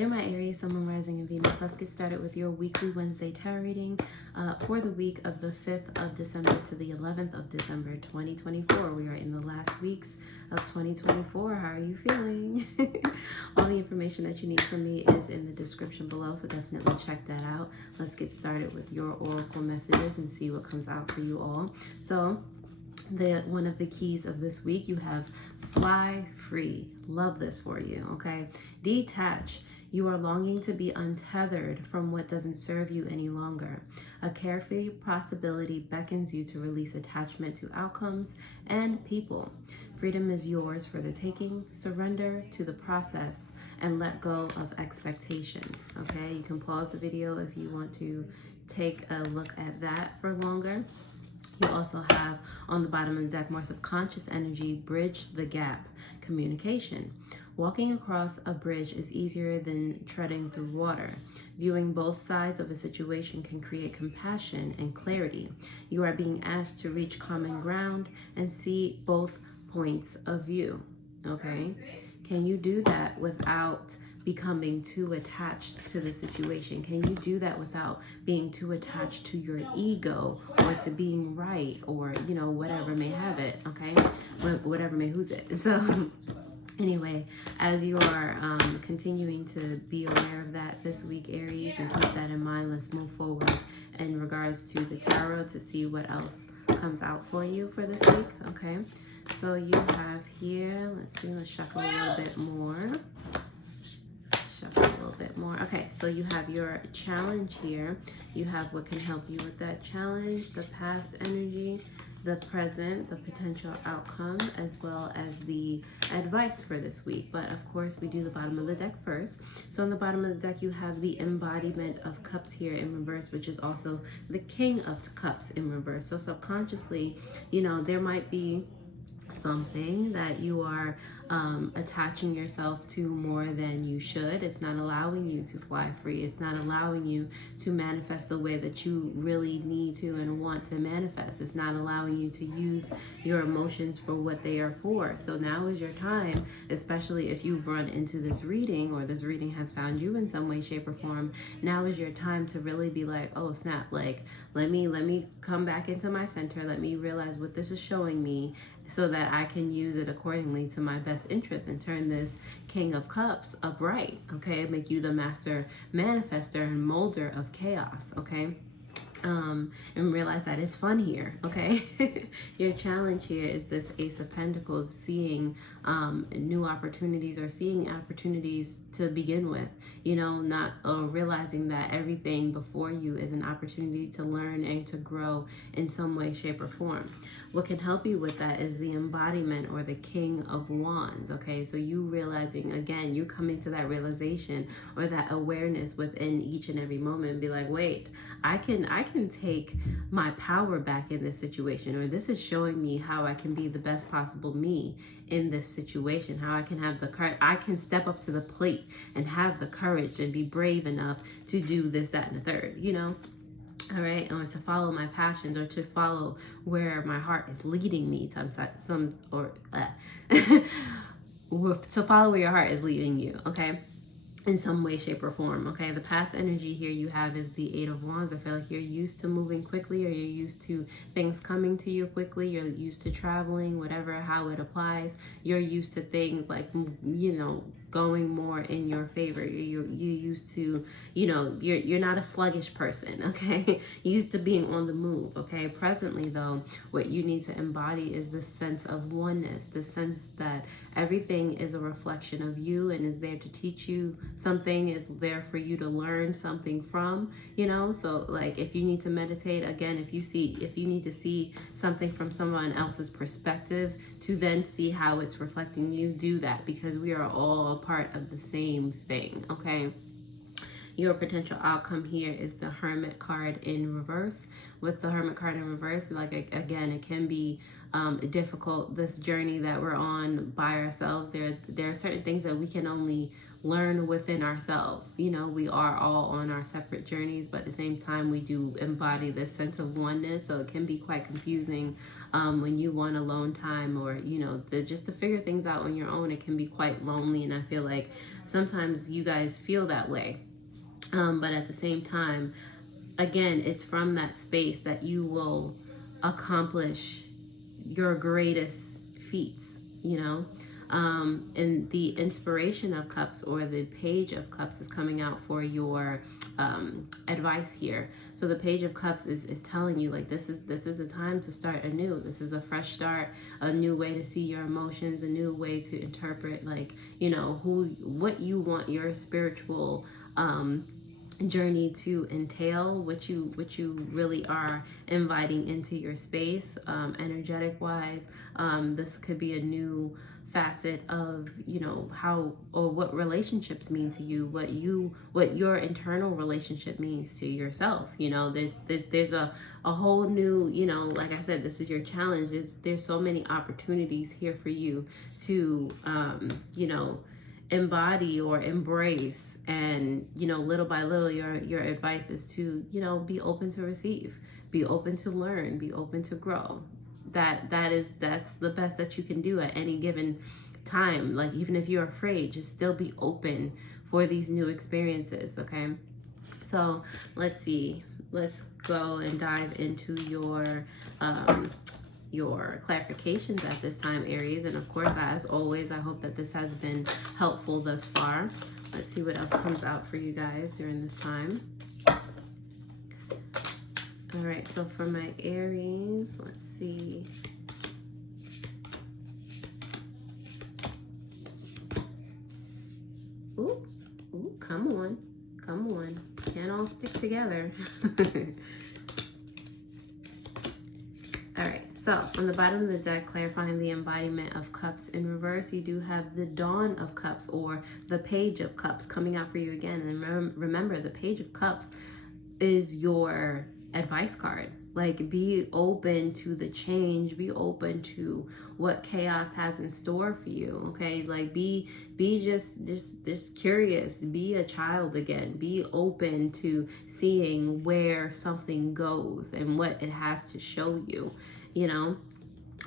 Hey, my Aries, Sun, Moon, Rising, and Venus. Let's get started with your weekly Wednesday tarot reading for the week of the 5th of December to the 11th of December, 2024. We are in the last weeks of 2024. How are you feeling? All the information that you need from me is in the description below, so definitely check that out. Let's get started with your oracle messages and see what comes out for you all. So, one of the keys of this week, you have fly free. Love this for you, okay? Detach. You are longing to be untethered from what doesn't serve you any longer. A carefree possibility beckons you to release attachment to outcomes and people. Freedom is yours for the taking. Surrender to the process and let go of expectations, okay? You can pause the video if you want to take a look at that for longer. You also have on the bottom of the deck more subconscious energy, bridge the gap, communication. Walking across a bridge is easier than treading through water. Viewing both sides of a situation can create compassion and clarity. You are being asked to reach common ground and see both points of view, okay? Can you do that without becoming too attached to the situation? Can you do that without being too attached to your ego or to being right or, you know, whatever may have it, okay? Whatever may who's it. So anyway, as you are continuing to be aware of that this week, Aries, and keep that in mind, let's move forward in regards to the tarot to see what else comes out for you for this week, okay? So you have here, let's shuffle a little bit more. Okay, so you have your challenge here. You have what can help you with that challenge, the past energy, the present, the potential outcome, as well as the advice for this week. But of course, we do the bottom of the deck first. So on the bottom of the deck, you have the embodiment of cups here in reverse, which is also the king of cups in reverse. So subconsciously, you know, there might be something that you are attaching yourself to more than you should. It's not allowing you to fly free. It's not allowing you to manifest the way that you really need to and want to manifest. It's not allowing you to use your emotions for what they are for. So now is your time, especially if you've run into this reading or this reading has found you in some way, shape, or form. Now is your time to really be like, oh snap, like let me come back into my center. Let me realize what this is showing me, so that I can use it accordingly to my best interest and turn this King of Cups upright, okay? Make you the master manifester and molder of chaos, okay? And realize that it's fun here, okay? Your challenge here is this Ace of Pentacles, seeing new opportunities or seeing opportunities to begin with, you know, not realizing that everything before you is an opportunity to learn and to grow in some way, shape, or form. What can help you with that is the embodiment or the King of Wands, okay? So you realizing, again, you're coming to that realization or that awareness within each and every moment and be like, wait, I can take my power back in this situation, or this is showing me how I can be the best possible me in this situation, how I can have the courage, I can step up to the plate and have the courage and be brave enough to do this, that, and the third, you know? All right, or to follow my passions, or to follow where my heart is leading me. To follow where your heart is leading you. Okay, in some way, shape, or form. Okay, the past energy here you have is the Eight of Wands. I feel like you're used to moving quickly, or you're used to things coming to you quickly. You're used to traveling, whatever, how it applies. You're used to things like, you know, going more in your favor. You're used to, you know, you're not a sluggish person, okay? You're used to being on the move, okay? Presently, though, what you need to embody is this sense of oneness, the sense that everything is a reflection of you and is there to teach you something, is there for you to learn something from, you know? So, like, if you need to meditate, again, if you need to see something from someone else's perspective to then see how it's reflecting you, do that, because we are all part of the same thing, okay? Your potential outcome here is the Hermit card in reverse. With the Hermit card in reverse, like, again, it can be difficult, this journey that we're on by ourselves. There are certain things that we can only learn within ourselves. You know, we are all on our separate journeys, but at the same time, we do embody this sense of oneness. So it can be quite confusing when you want alone time, or, you know, just to figure things out on your own. It can be quite lonely. And I feel like sometimes you guys feel that way. But at the same time, again, it's from that space that you will accomplish your greatest feats, you know. And the inspiration of cups, or the page of cups, is coming out for your advice here. So the page of cups is telling you, like, this is the time to start anew. This is a fresh start, a new way to see your emotions, a new way to interpret, like, you know, what you want your spiritual journey to entail, what you really are inviting into your space, energetic wise. This could be a new facet of, you know, how or what relationships mean to you, what your internal relationship means to yourself. You know, there's a whole new, you know, like I said, this is your challenge. There's so many opportunities here for you to you know, embody or embrace. And, you know, little by little, your advice is to, you know, be open to receive, be open to learn, be open to grow. That's the best that you can do at any given time. Like, even if you're afraid, just still be open for these new experiences. Okay, so let's see, let's go and dive into your clarifications at this time, Aries. And of course, as always, I hope that this has been helpful thus far. Let's see what else comes out for you guys during this time. All right, so for my Aries, let's see. Ooh, come on. Can't all stick together. All right, so on the bottom of the deck, clarifying the embodiment of cups in reverse, you do have the Dawn of Cups, or the Page of Cups, coming out for you again. And remember, the Page of Cups is your advice card. Like, be open to the change, be open to what chaos has in store for you. Okay, like be just curious, be a child again, be open to seeing where something goes and what it has to show you, you know.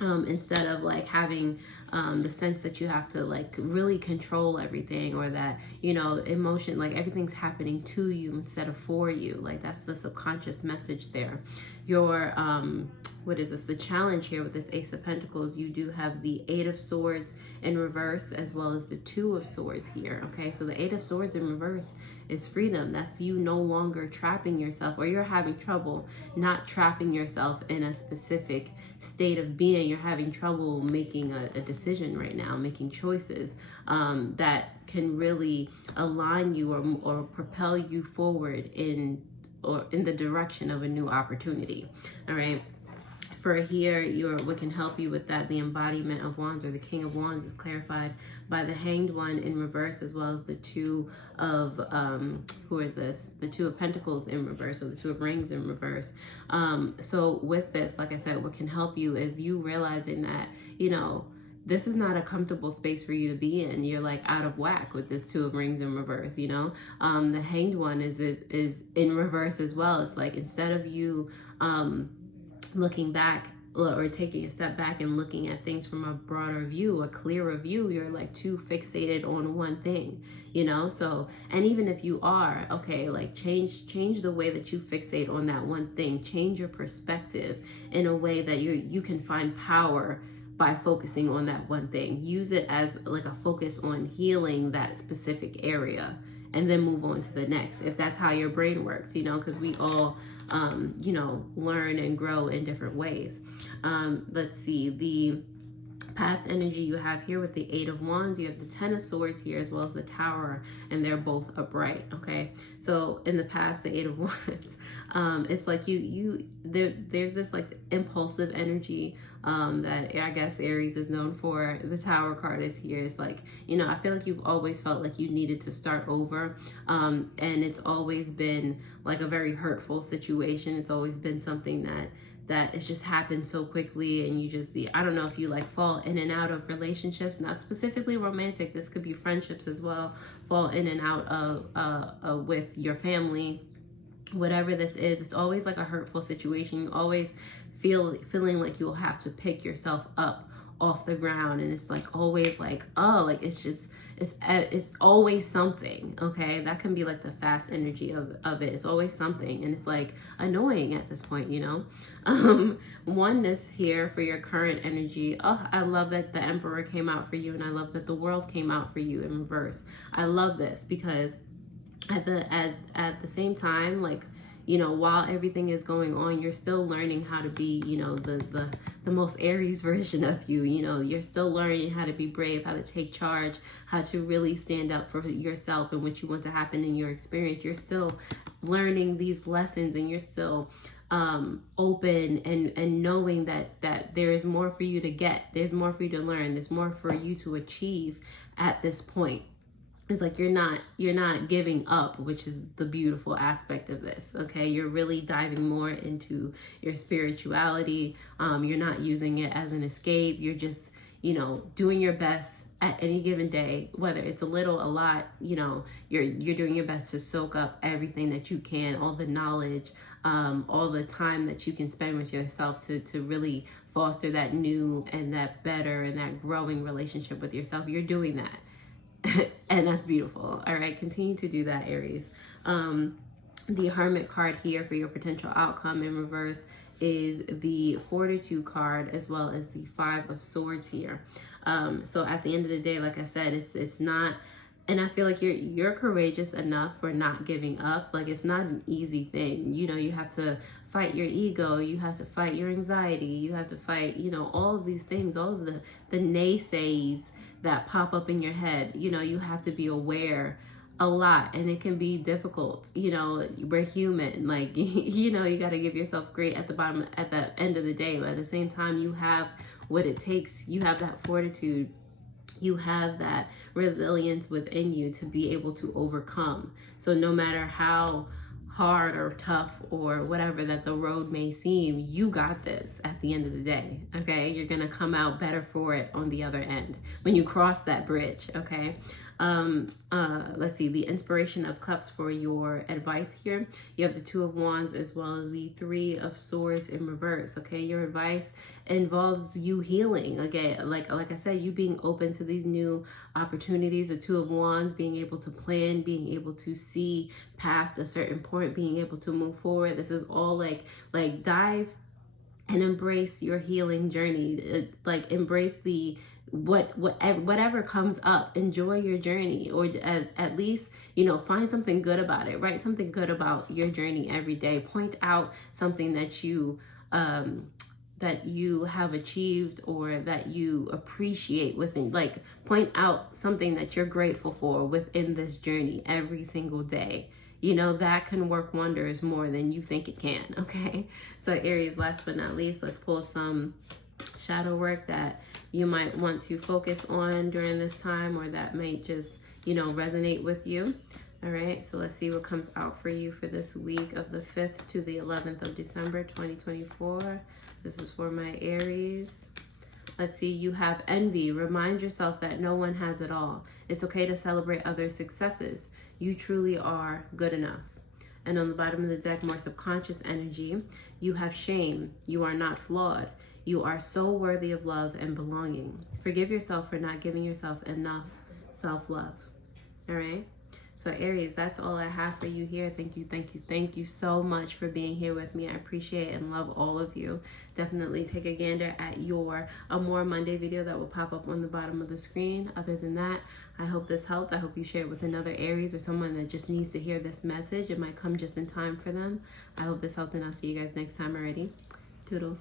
Instead of like having the sense that you have to like really control everything, or that, you know, emotion, like everything's happening to you instead of for you. Like, that's the subconscious message there. Your what is this, the challenge here with this Ace of Pentacles, you do have the Eight of Swords in reverse, as well as the Two of Swords here. Okay, so the Eight of Swords in reverse is freedom. That's you no longer trapping yourself, or you're having trouble not trapping yourself in a specific state of being. You're having trouble making a decision right now, making choices that can really align you or propel you forward in the direction of a new opportunity. All right. For here, what can help you with that, the embodiment of Wands, or the King of Wands, is clarified by the Hanged One in reverse, as well as the Two of the Two of Pentacles in reverse, or the Two of Rings in reverse. So with this, like I said, what can help you is you realizing that, you know, this is not a comfortable space for you to be in. You're like out of whack with this Two of Rings in reverse, you know. The Hanged One is in reverse as well. It's like, instead of you looking back, or taking a step back and looking at things from a broader view, a clearer view, you're like too fixated on one thing, you know. So, and even if you are, okay, like change the way that you fixate on that one thing. Change your perspective in a way that you can find power by focusing on that one thing. Use it as like a focus on healing that specific area, and then move on to the next, if that's how your brain works, you know, because we all you know, learn and grow in different ways. Let's see, the past energy you have here with the Eight of Wands, you have the Ten of Swords here, as well as the Tower, and they're both upright. Okay, so in the past, the Eight of Wands, it's like there's this like impulsive energy that I guess Aries is known for. The Tower card is here. It's like, you know, I feel like you've always felt like you needed to start over, and it's always been like a very hurtful situation. It's always been something that it's just happened so quickly, and you just, I don't know if you like fall in and out of relationships, not specifically romantic, this could be friendships as well, fall in and out of with your family, whatever this is. It's always like a hurtful situation. You always feeling like you'll have to pick yourself up off the ground, and it's like always like, oh, like it's just, it's always something. Okay, that can be like the fast energy of it. It's always something, and it's like annoying at this point, you know. Oneness here for your current energy. Oh, I love that the Emperor came out for you, and I love that the World came out for you in reverse. I love this because at the same time, like, you know, while everything is going on, you're still learning how to be, you know, the most Aries version of you. You know, you're still learning how to be brave, how to take charge, how to really stand up for yourself and what you want to happen in your experience. You're still learning these lessons, and you're still open and knowing that there is more for you to get. There's more for you to learn. There's more for you to achieve at this point. It's like you're not giving up, which is the beautiful aspect of this. Okay, you're really diving more into your spirituality. You're not using it as an escape. You're just, you know, doing your best at any given day, whether it's a little, a lot. You know, you're doing your best to soak up everything that you can, all the knowledge, all the time that you can spend with yourself to really foster that new and that better and that growing relationship with yourself. You're doing that. And that's beautiful. All right, continue to do that, Aries. The Hermit card here for your potential outcome in reverse is the Fortitude card, as well as the Five of Swords here. So at the end of the day, like I said, it's not, and I feel like you're courageous enough for not giving up. Like, it's not an easy thing. You know, you have to fight your ego, you have to fight your anxiety, you have to fight, you know, all of these things, all of the naysays that pop up in your head. You know, you have to be aware a lot, and it can be difficult. You know, we're human. Like, you know, you got to give yourself grace at the end of the day, but at the same time, you have what it takes. You have that fortitude, you have that resilience within you to be able to overcome. So no matter how hard or tough or whatever that the road may seem, you got this at the end of the day. Okay, you're gonna come out better for it on the other end when you cross that bridge. Okay, let's see, the Inspiration of Cups for your advice here. You have the Two of Wands as well as the Three of Swords in reverse. Okay, your advice involves you healing. Again, like I said, you being open to these new opportunities. The Two of Wands, being able to plan, being able to see past a certain point, being able to move forward. This is all like dive and embrace your healing journey. Like, embrace the whatever comes up. Enjoy your journey, or at least, you know, find something good about it. Write something good about your journey every day. Point out something that you have achieved, or that you appreciate within. Like, point out something that you're grateful for within this journey every single day. You know, that can work wonders more than you think it can. Okay, so Aries, last but not least, let's pull some shadow work that you might want to focus on during this time, or that might just, you know, resonate with you. All right, so let's see what comes out for you for this week of the 5th to the 11th of December 2024. This is for my Aries. Let's see, you have envy. Remind yourself that no one has it all. It's okay to celebrate others' successes. You truly are good enough. And on the bottom of the deck, more subconscious energy, you have shame. You are not flawed. You are so worthy of love and belonging. Forgive yourself for not giving yourself enough self-love. All right? So Aries, that's all I have for you here. Thank you so much for being here with me. I appreciate and love all of you. Definitely take a gander at your Amore Monday video that will pop up on the bottom of the screen. Other than that, I hope this helped. I hope you share it with another Aries or someone that just needs to hear this message. It might come just in time for them. I hope this helped, and I'll see you guys next time already. Toodles.